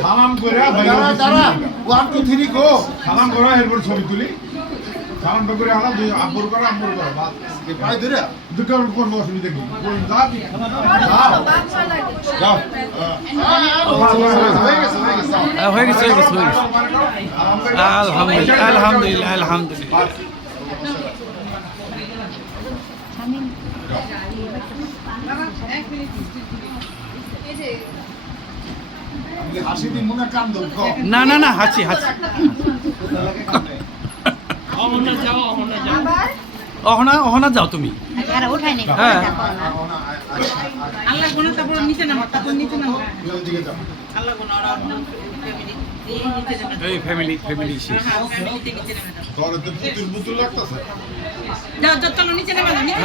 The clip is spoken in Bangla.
সালাম করে দাঁড়া 1 2 3 গো সালাম করো এরপর ছবি তুলি সালামটা করে আলা দুই আব্বুর করো আম্মুর করো বাস কে পাই ধরে দুটোর কোন অসুবিধা কি কোন যাও হয়ে গেছে আলহামদুলিল্লাহ আলহামদুলিল্লাহ হাসি দিন মনে কান্দ না না না হাসি হাসি অহনা অহনা যাও তুমি হ্যাঁ আল্লাহ গুণ তারপর নিচে নামা তারপর নিচে নামা দিকে যাও আল্লাহ গুণ আর এই ফ্যামিলি ফ্যামিলি শেষ তোর তো পুতুল লাগতাছে যাও যাও চলো নিচে নামা